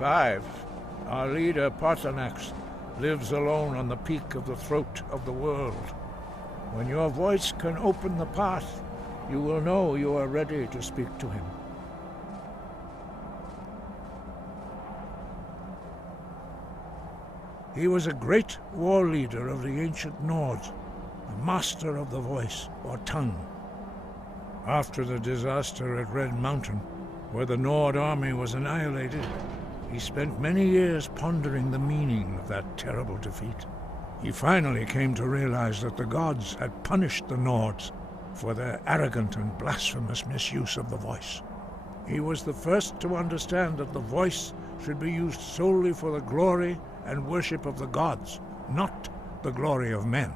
5. Our leader, Parthenax, lives alone on the peak of the throat of the world. When your voice can open the path, you will know you are ready to speak to him. He was a great war leader of the ancient Nords, a master of the voice, or tongue. After the disaster at Red Mountain, where the Nord army was annihilated, he spent many years pondering the meaning of that terrible defeat. He finally came to realize that the gods had punished the Nords for their arrogant and blasphemous misuse of the voice. He was the first to understand that the voice should be used solely for the glory and worship of the gods, not the glory of men.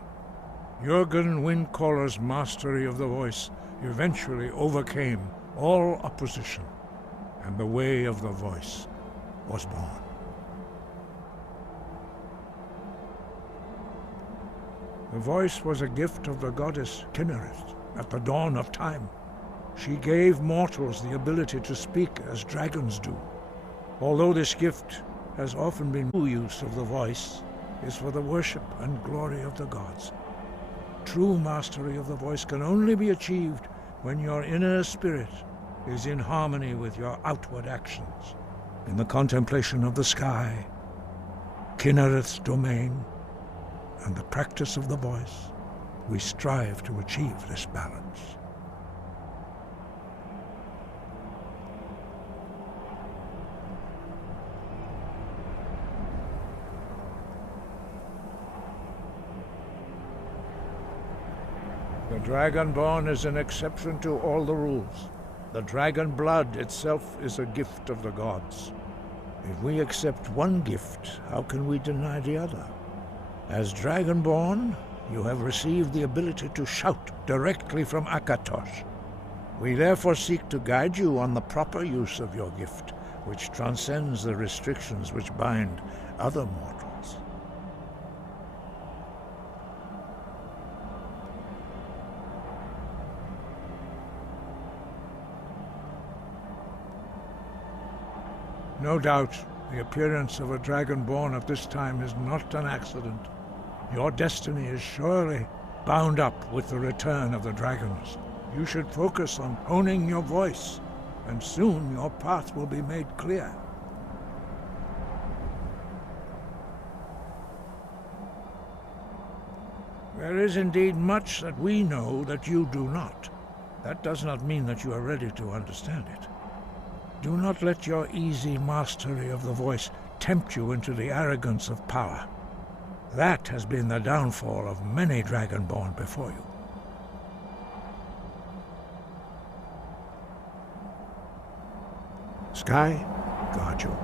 Jurgen Windcaller's mastery of the voice eventually overcame all opposition, and the way of the voice was born. The voice was a gift of the goddess Kinnereth at the dawn of time. She gave mortals the ability to speak as dragons do. Although this gift has often been true use of the voice is for the worship and glory of the gods. True mastery of the voice can only be achieved when your inner spirit is in harmony with your outward actions. In the contemplation of the sky, Kinnereth's domain, and the practice of the voice, we strive to achieve this balance. The Dragonborn is an exception to all the rules. The dragon blood itself is a gift of the gods. If we accept one gift, how can we deny the other? As Dragonborn, you have received the ability to shout directly from Akatosh. We therefore seek to guide you on the proper use of your gift, which transcends the restrictions which bind other mortals. No doubt, the appearance of a Dragonborn at this time is not an accident. Your destiny is surely bound up with the return of the dragons. You should focus on honing your voice, and soon your path will be made clear. There is indeed much that we know that you do not. That does not mean that you are ready to understand it. Do not let your easy mastery of the voice tempt you into the arrogance of power. That has been the downfall of many Dragonborn before you. Sky, guard you.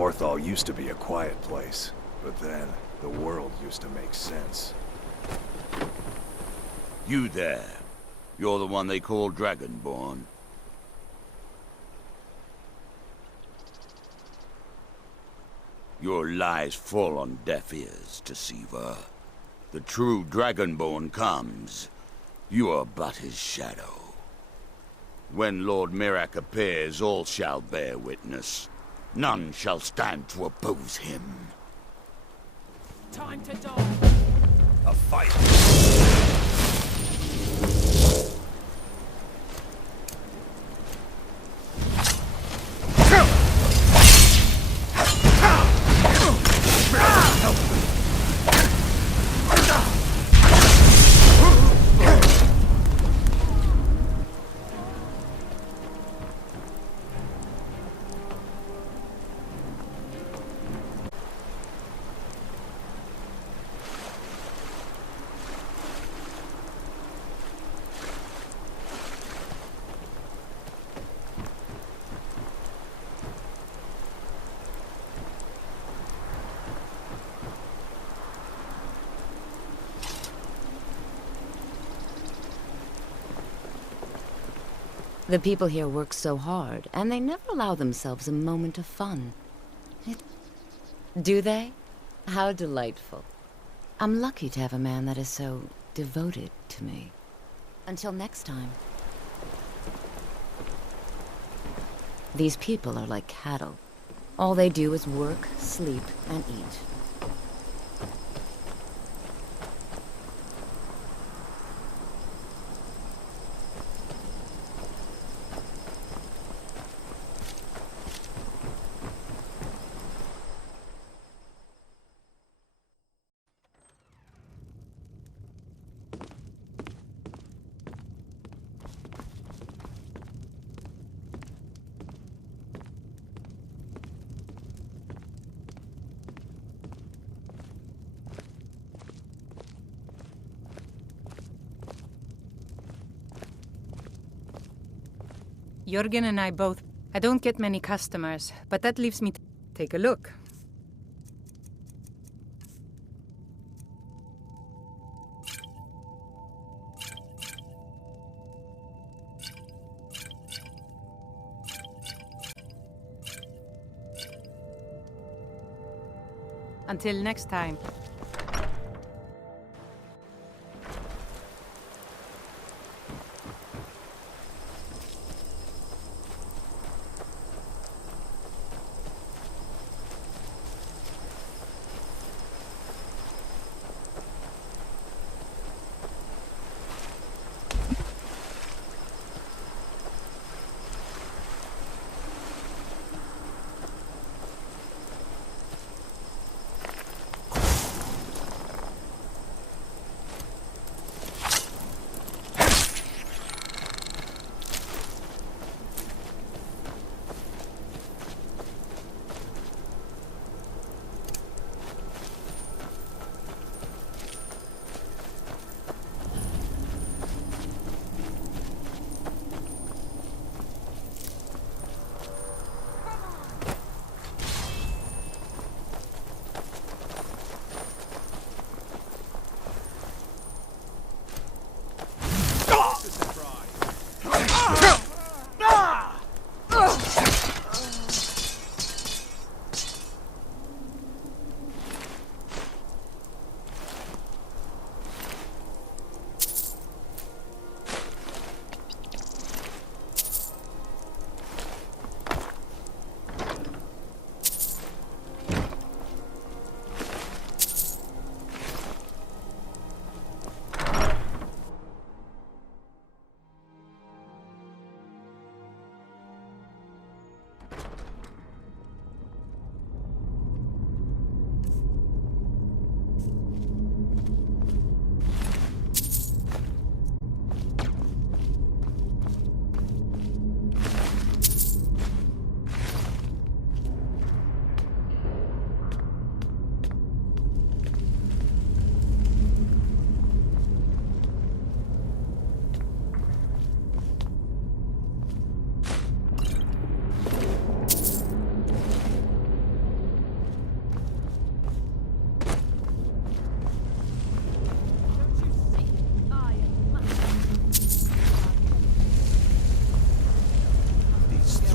Morthal used to be a quiet place, but then the world used to make sense. You there. You're the one they call Dragonborn. Your lies fall on deaf ears, Deceiver. The true Dragonborn comes. You are but his shadow. When Lord Mirac appears, all shall bear witness. None shall stand to oppose him. Time to die. A fight! The people here work so hard, and they never allow themselves a moment of fun. Do they? How delightful. I'm lucky to have a man that is so devoted to me. Until next time. These people are like cattle. All they do is work, sleep, and eat. Jürgen and I both. I don't get many customers, but that leaves me take a look. Until next time.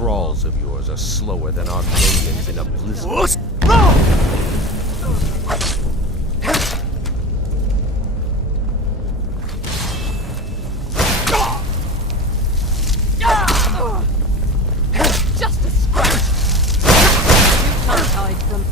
thralls of yours are slower than Arcadians in a blizzard. Just a scratch. You can't hide from.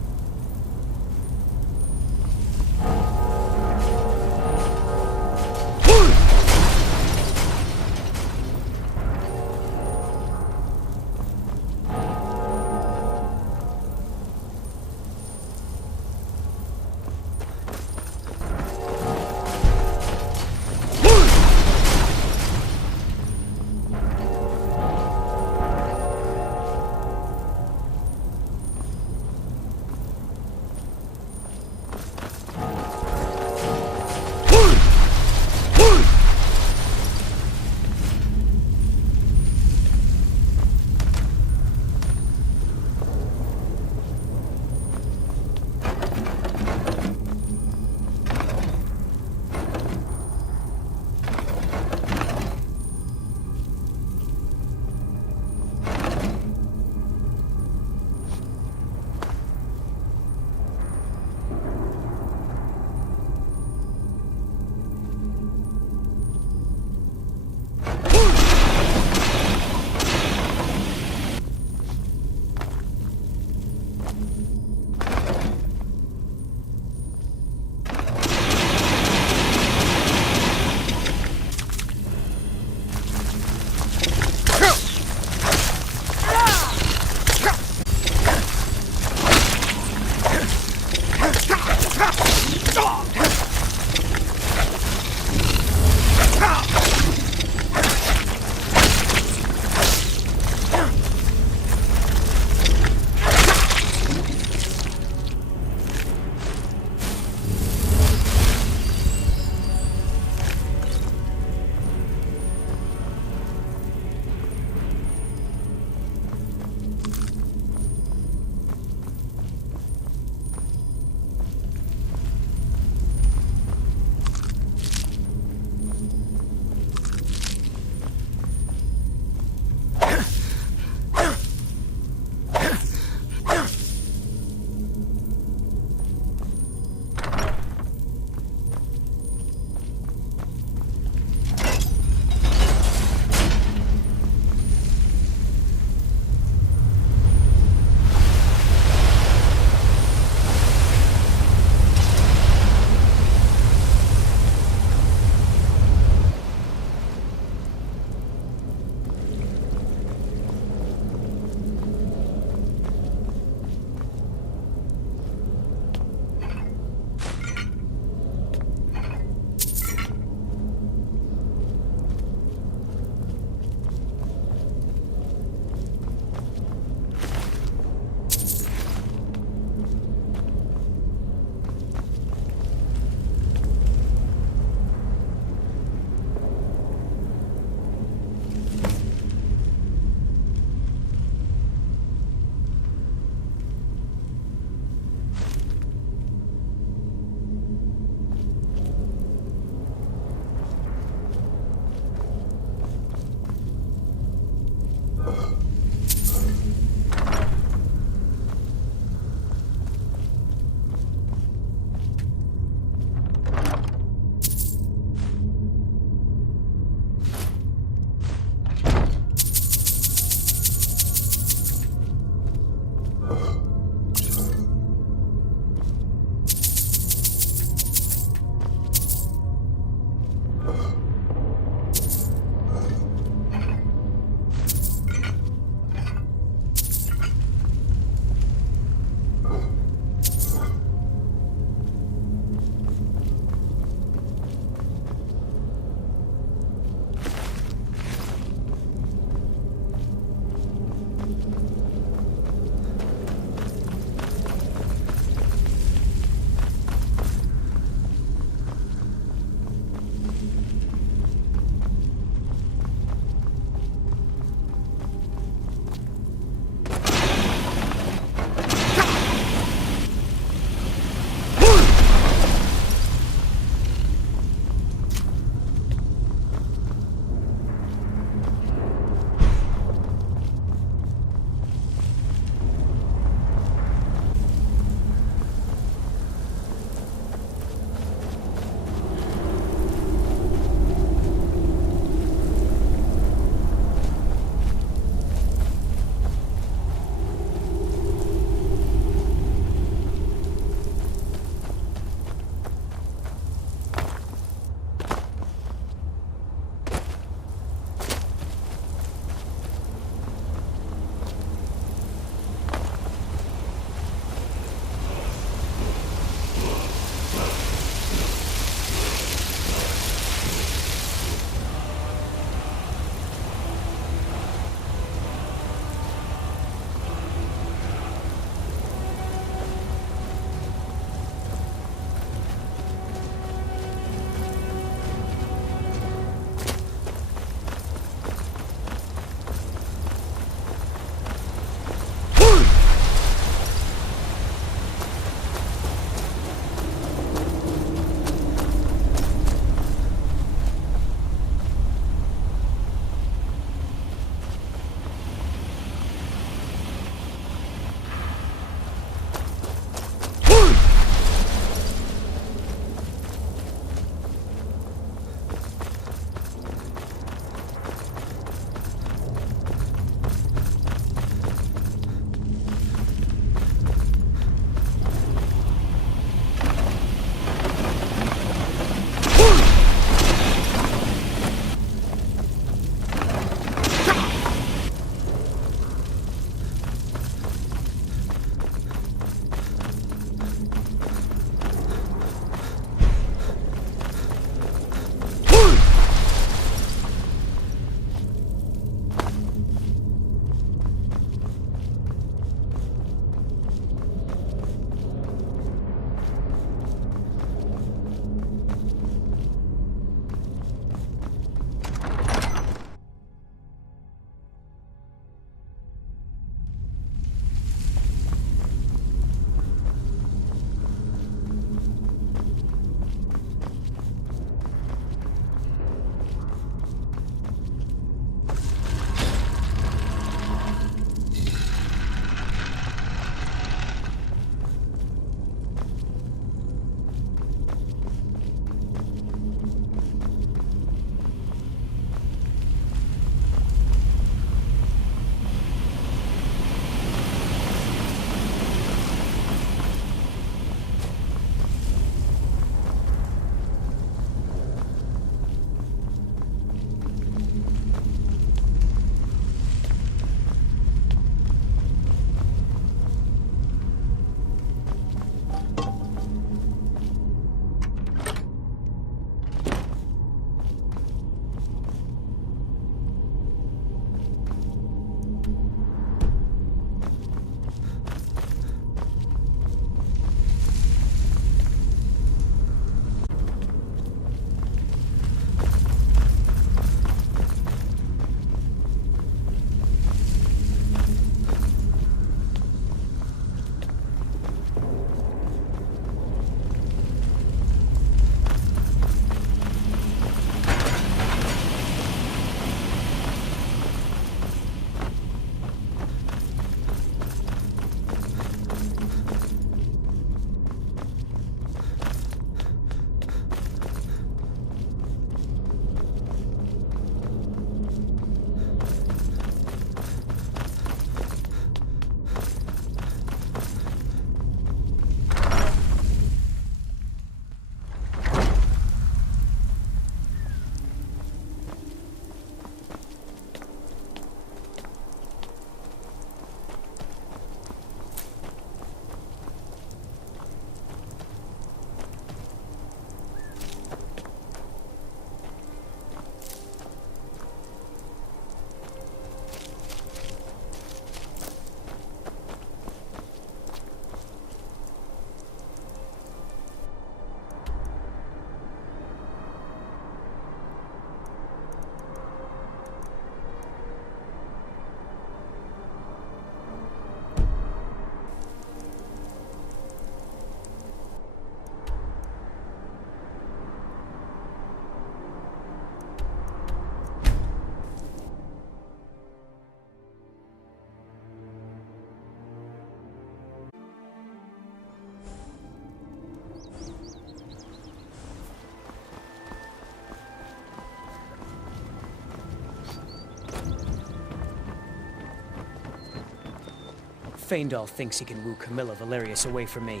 Faendal thinks he can woo Camilla Valerius away from me.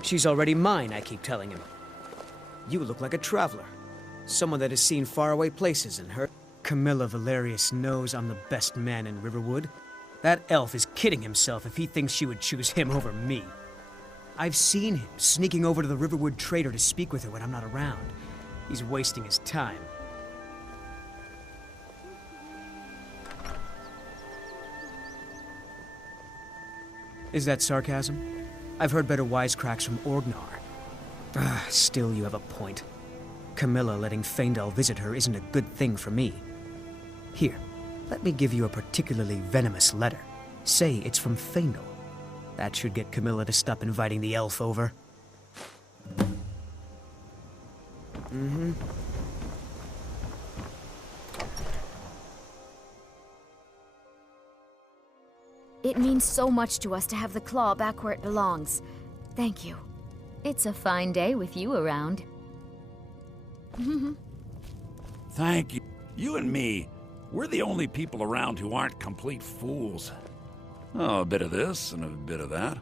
She's already mine, I keep telling him. You look like a traveler. Someone that has seen faraway places and heard. Camilla Valerius knows I'm the best man in Riverwood. That elf is kidding himself if he thinks she would choose him over me. I've seen him sneaking over to the Riverwood trader to speak with her when I'm not around. He's wasting his time. Is that sarcasm? I've heard better wisecracks from Orgnar. Still, you have a point. Camilla letting Faendal visit her isn't a good thing for me. Here, let me give you a particularly venomous letter. Say it's from Faendal. That should get Camilla to stop inviting the elf over. It means so much to us to have the claw back where it belongs. Thank you. It's a fine day with you around. Thank you. You and me, we're the only people around who aren't complete fools. Oh, a bit of this and a bit of that.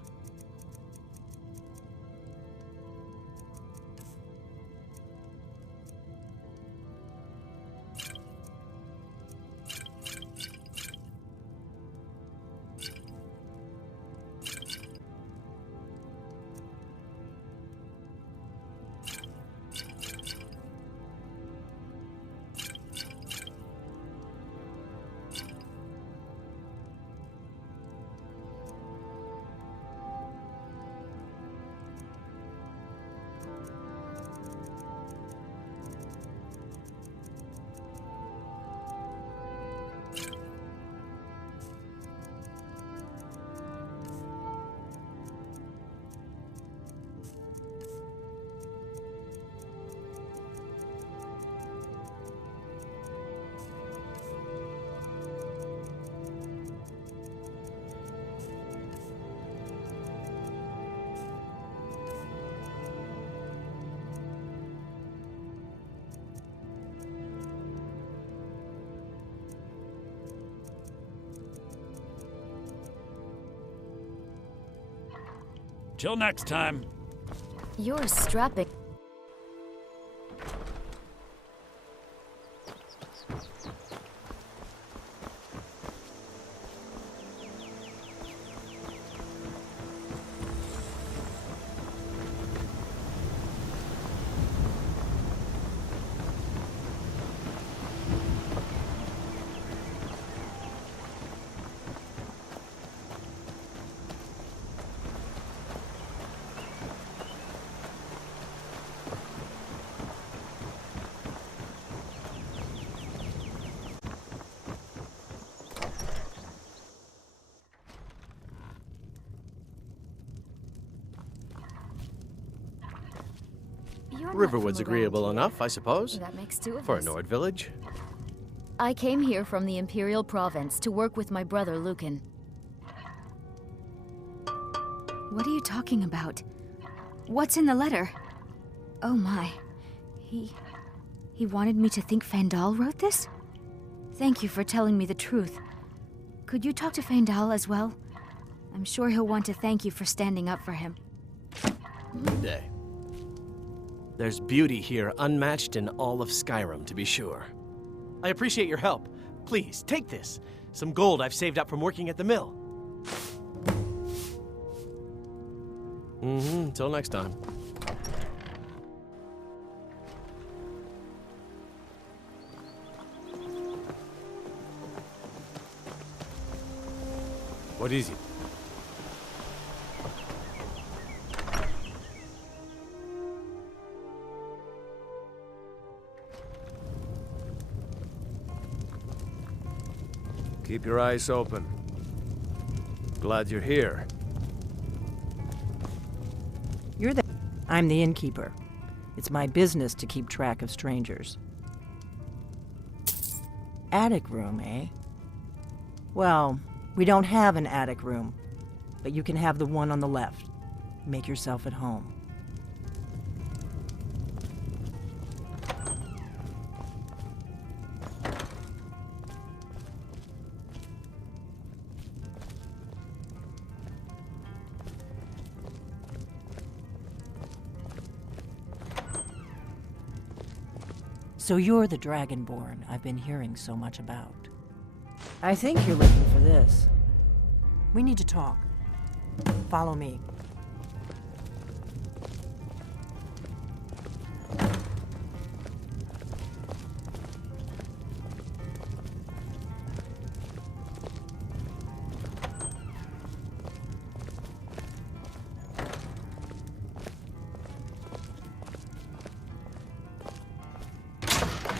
Till next time. You're strapping. Riverwood's agreeable enough, I suppose. That makes two of For a us. Nord village. I came here from the Imperial Province to work with my brother Lucan. What are you talking about? What's in the letter? Oh my. He wanted me to think Faendal wrote this? Thank you for telling me the truth. Could you talk to Faendal as well? I'm sure he'll want to thank you for standing up for him. Good day. There's beauty here unmatched in all of Skyrim, to be sure. I appreciate your help. Please, take this. Some gold I've saved up from working at the mill. Until next time. What is it? Keep your eyes open. Glad you're here. You're the... I'm the innkeeper. It's my business to keep track of strangers. Attic room, eh? Well, we don't have an attic room, but you can have the one on the left. Make yourself at home. So you're the Dragonborn I've been hearing so much about. I think you're looking for this. We need to talk. Follow me.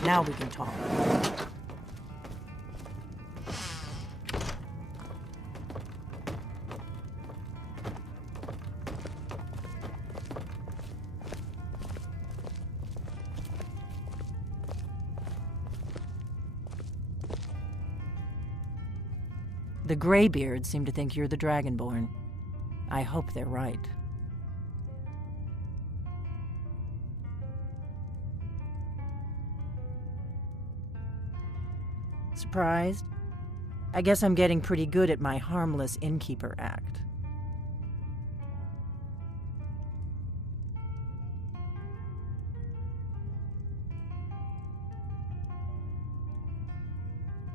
Now we can talk. The Greybeards seem to think you're the Dragonborn. I hope they're right. Surprised? I guess I'm getting pretty good at my harmless innkeeper act.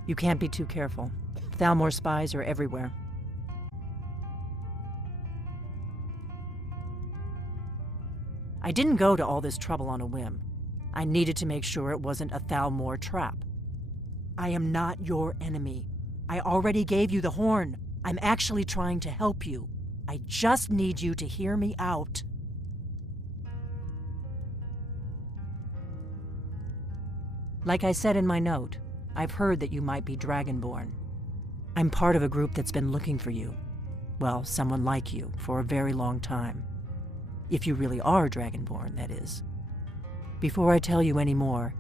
You can't be too careful. Thalmor spies are everywhere. I didn't go to all this trouble on a whim. I needed to make sure it wasn't a Thalmor trap. I am not your enemy. I already gave you the horn. I'm actually trying to help you. I just need you to hear me out. Like I said in my note, I've heard that you might be Dragonborn. I'm part of a group that's been looking for you. Well, someone like you, for a very long time. If you really are Dragonborn, that is. Before I tell you any more,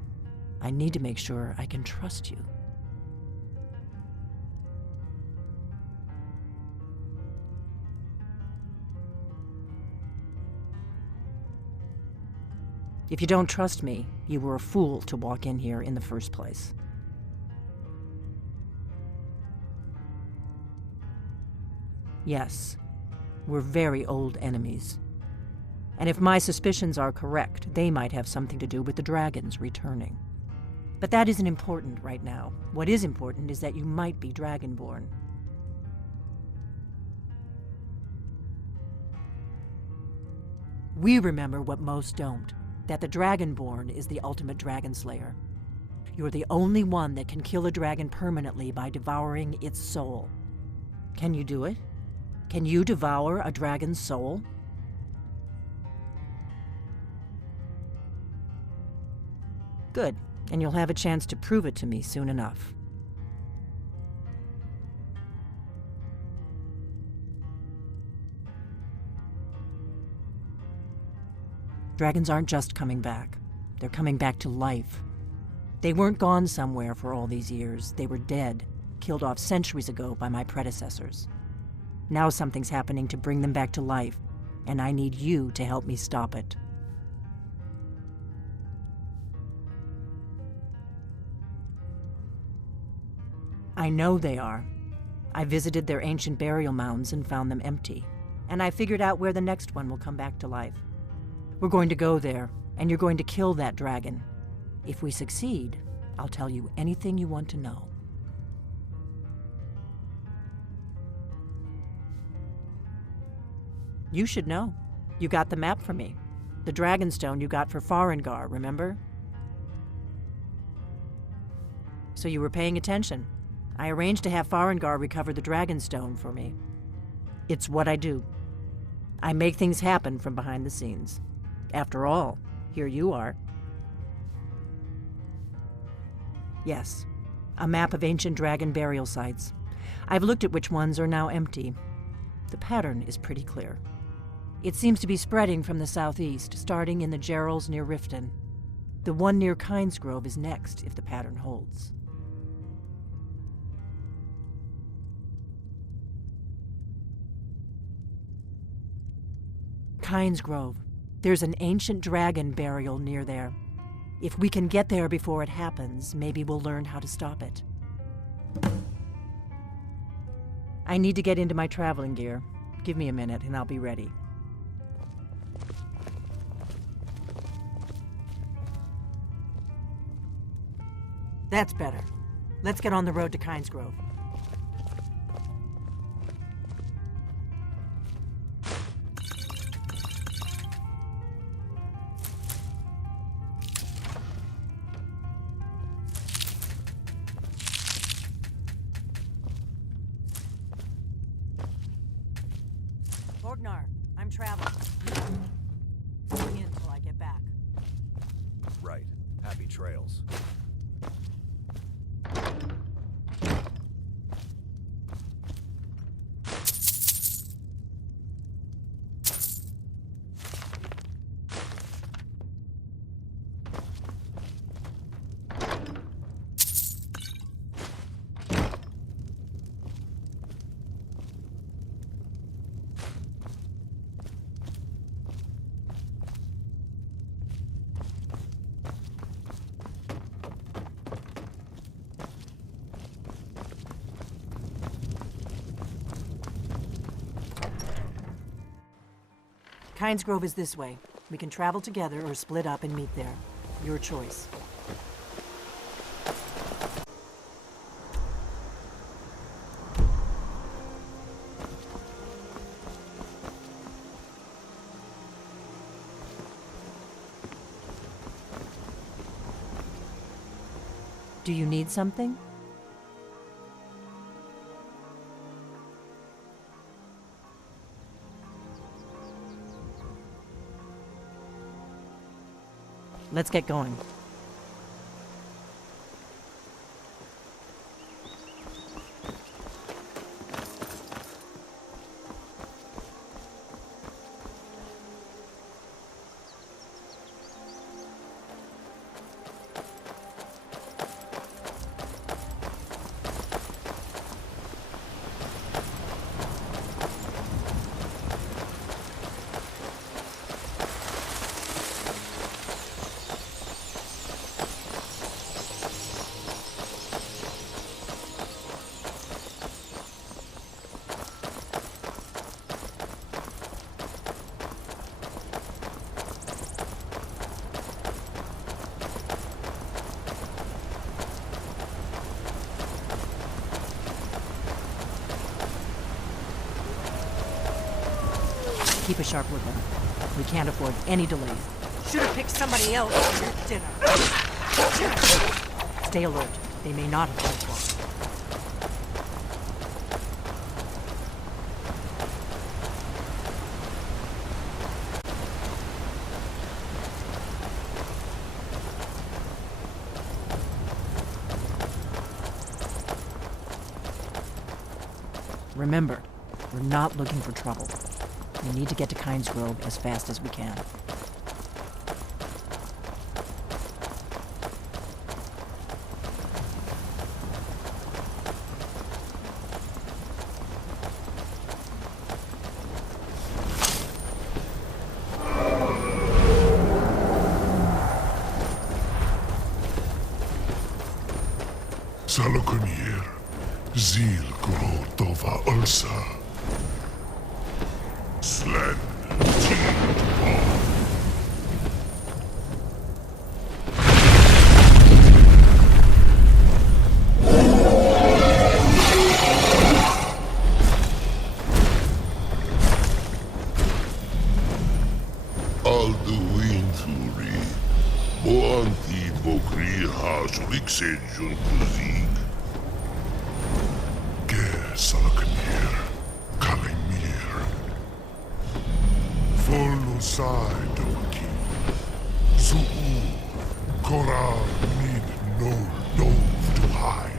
I need to make sure I can trust you. If you don't trust me, you were a fool to walk in here in the first place. Yes, we're very old enemies. And if my suspicions are correct, they might have something to do with the dragons returning. But that isn't important right now. What is important is that you might be Dragonborn. We remember what most don't, that the Dragonborn is the ultimate dragon slayer. You're the only one that can kill a dragon permanently by devouring its soul. Can you do it? Can you devour a dragon's soul? Good, and you'll have a chance to prove it to me soon enough. Dragons aren't just coming back. They're coming back to life. They weren't gone somewhere for all these years. They were dead, killed off centuries ago by my predecessors. Now something's happening to bring them back to life, and I need you to help me stop it. I know they are. I visited their ancient burial mounds and found them empty, and I figured out where the next one will come back to life. We're going to go there, and you're going to kill that dragon. If we succeed, I'll tell you anything you want to know. You should know. You got the map for me. The Dragonstone you got for Farengar, remember? So you were paying attention. I arranged to have Farengar recover the Dragonstone for me. It's what I do. I make things happen from behind the scenes. After all, here you are. Yes, a map of ancient dragon burial sites. I've looked at which ones are now empty. The pattern is pretty clear. It seems to be spreading from the southeast, starting in the Gerals near Riften. The one near Kynesgrove is next, if the pattern holds. Kynesgrove. There's an ancient dragon burial near there. If we can get there before it happens, maybe we'll learn how to stop it. I need to get into my traveling gear. Give me a minute and I'll be ready. That's better. Let's get on the road to Kynes Grove. Borgnar, I'm traveling. Going in until I get back. Right. Happy trails. Kynes Grove is this way. We can travel together or split up and meet there. Your choice. Do you need something? Let's get going. Keep a sharp lookout. We can't afford any delays. Should have picked somebody else for your dinner. Stay alert. They may not have come far. Remember, we're not looking for trouble. We need to get to Kynes Grove as fast as we can. Salokunir, Zil Grotova Ulsa. Slen, Alduinturi, Boanti Bokri Hasulik Sejun Kuzik. Ger Salokunir, Kalimir. Folusai Doki. Zuu. Koral Mid No Dove to high.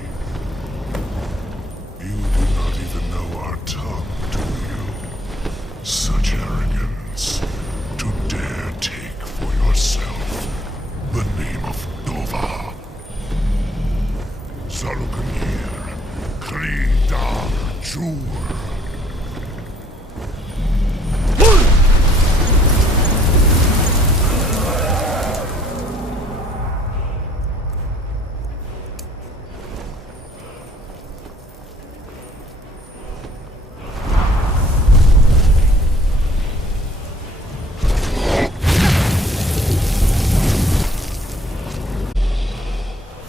You do not even know our tongue, do you? Such arrogance. To dare take for yourself the name of Dova. Salukanir. Kridar Jur.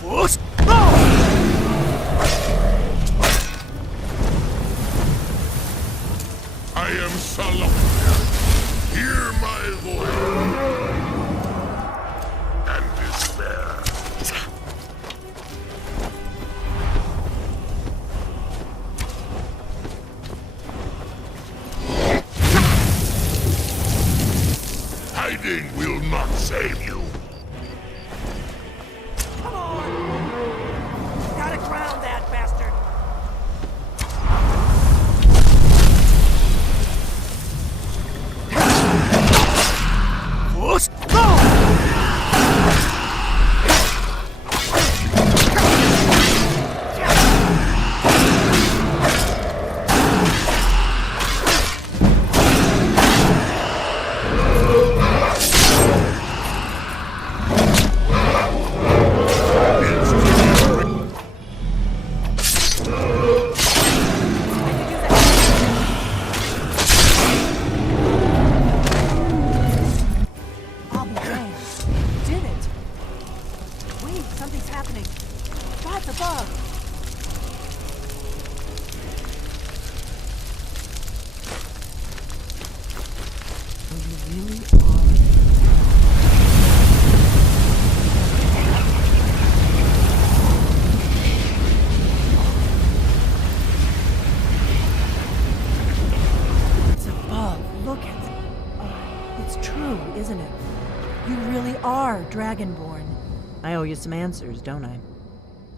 Whoosh! Ah! Something's happening. God's above! You really are... It's above. Look at it. It's true, isn't it? You really are Dragonborn. I owe you some answers, don't I?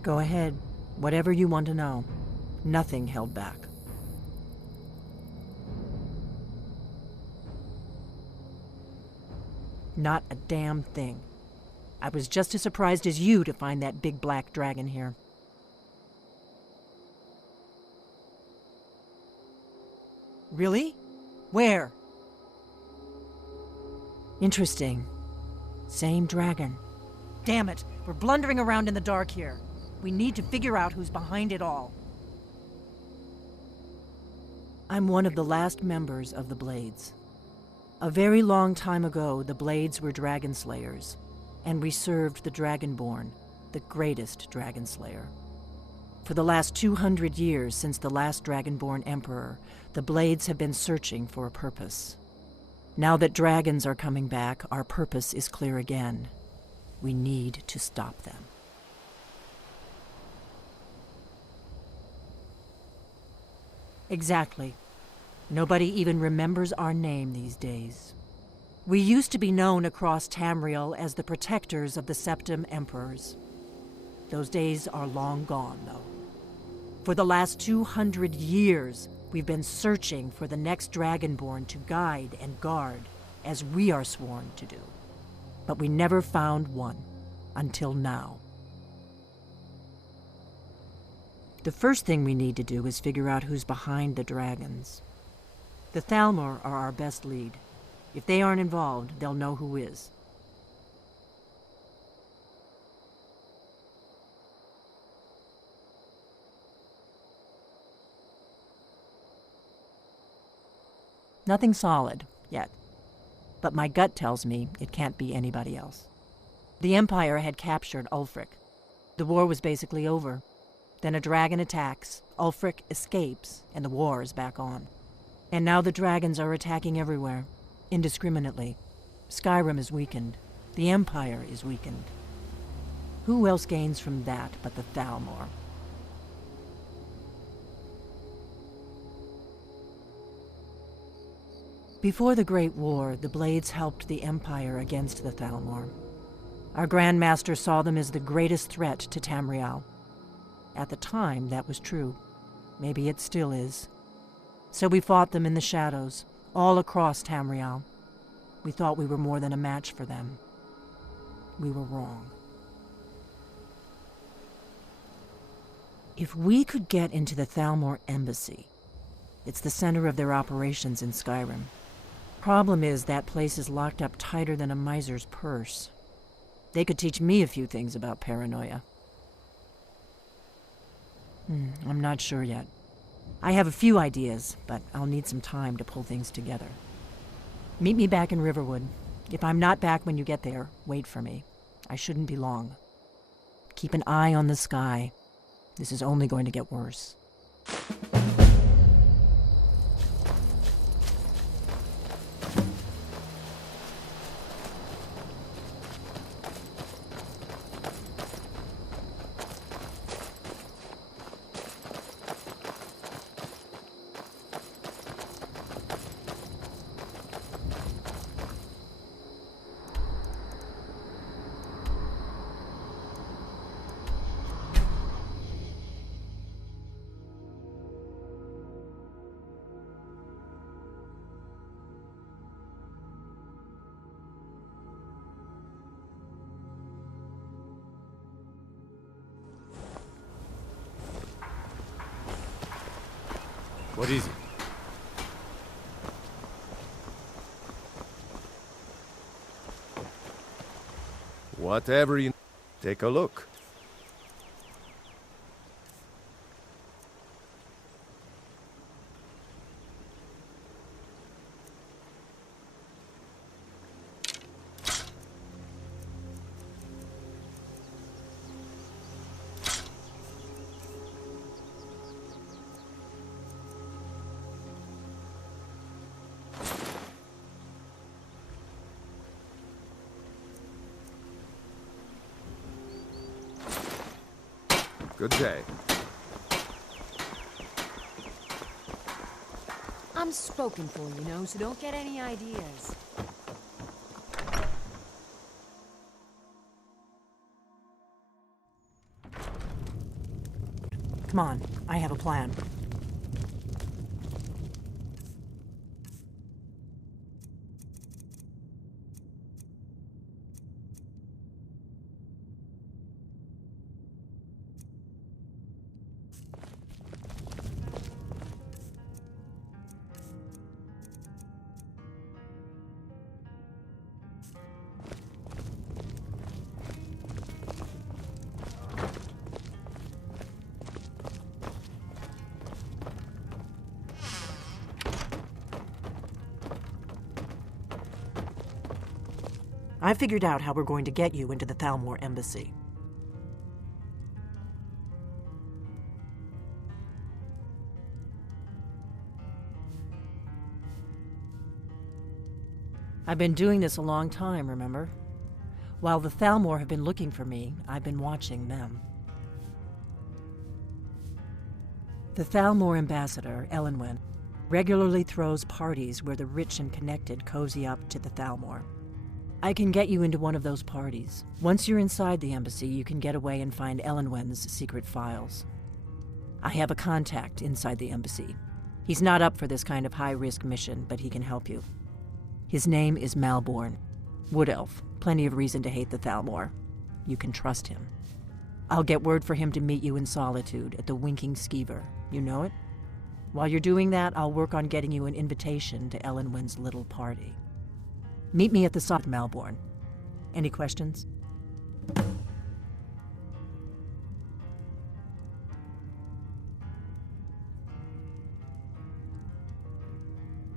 Go ahead. Whatever you want to know. Nothing held back. Not a damn thing. I was just as surprised as you to find that big black dragon here. Really? Where? Interesting. Same dragon. Damn it, we're blundering around in the dark here. We need to figure out who's behind it all. I'm one of the last members of the Blades. A very long time ago, the Blades were dragon slayers, and we served the Dragonborn, the greatest dragon slayer. For the last 200 years since the last Dragonborn Emperor, the Blades have been searching for a purpose. Now that dragons are coming back, our purpose is clear again. We need to stop them. Exactly. Nobody even remembers our name these days. We used to be known across Tamriel as the protectors of the Septim Emperors. Those days are long gone, though. For the last 200 years, we've been searching for the next Dragonborn to guide and guard, as we are sworn to do. But we never found one, until now. The first thing we need to do is figure out who's behind the dragons. The Thalmor are our best lead. If they aren't involved, they'll know who is. Nothing solid, yet. But my gut tells me it can't be anybody else. The Empire had captured Ulfric. The war was basically over. Then a dragon attacks, Ulfric escapes, and the war is back on. And now the dragons are attacking everywhere, indiscriminately. Skyrim is weakened. The Empire is weakened. Who else gains from that but the Thalmor? Before the Great War, the Blades helped the Empire against the Thalmor. Our Grand Master saw them as the greatest threat to Tamriel. At the time, that was true. Maybe it still is. So we fought them in the shadows, all across Tamriel. We thought we were more than a match for them. We were wrong. If we could get into the Thalmor embassy, it's the center of their operations in Skyrim. Problem is, that place is locked up tighter than a miser's purse. They could teach me a few things about paranoia. I'm not sure yet. I have a few ideas, but I'll need some time to pull things together. Meet me back in Riverwood. If I'm not back when you get there, wait for me. I shouldn't be long. Keep an eye on the sky. This is only going to get worse. What is it? Whatever you... Take a look. Good day. I'm spoken for, you know, so don't get any ideas. Come on, I have a plan. I figured out how we're going to get you into the Thalmor embassy. I've been doing this a long time, remember? While the Thalmor have been looking for me, I've been watching them. The Thalmor ambassador, Elenwen, regularly throws parties where the rich and connected cozy up to the Thalmor. I can get you into one of those parties. Once you're inside the embassy, you can get away and find Elenwen's secret files. I have a contact inside the embassy. He's not up for this kind of high-risk mission, but he can help you. His name is Malborn. Wood Elf. Plenty of reason to hate the Thalmor. You can trust him. I'll get word for him to meet you in Solitude at the Winking Skeever. You know it? While you're doing that, I'll work on getting you an invitation to Elenwen's little party. Meet me at the site, Malborn. Any questions?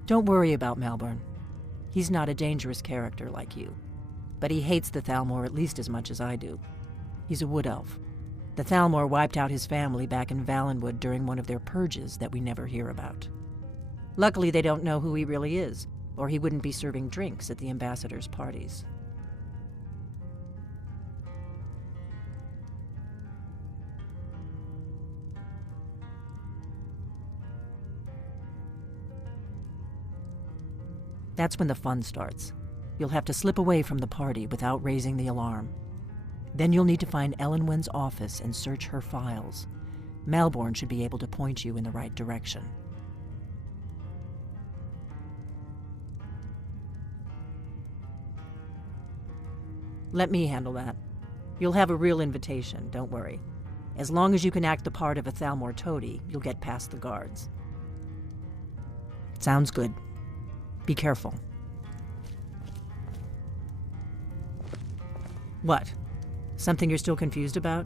Don't worry about Malborn. He's not a dangerous character like you. But he hates the Thalmor at least as much as I do. He's a wood elf. The Thalmor wiped out his family back in Valenwood during one of their purges that we never hear about. Luckily, they don't know who he really is, or he wouldn't be serving drinks at the ambassador's parties. That's when the fun starts. You'll have to slip away from the party without raising the alarm. Then you'll need to find Elenwen's office and search her files. Malborn should be able to point you in the right direction. Let me handle that. You'll have a real invitation, don't worry. As long as you can act the part of a Thalmor toady, you'll get past the guards. Sounds good. Be careful. What? Something you're still confused about?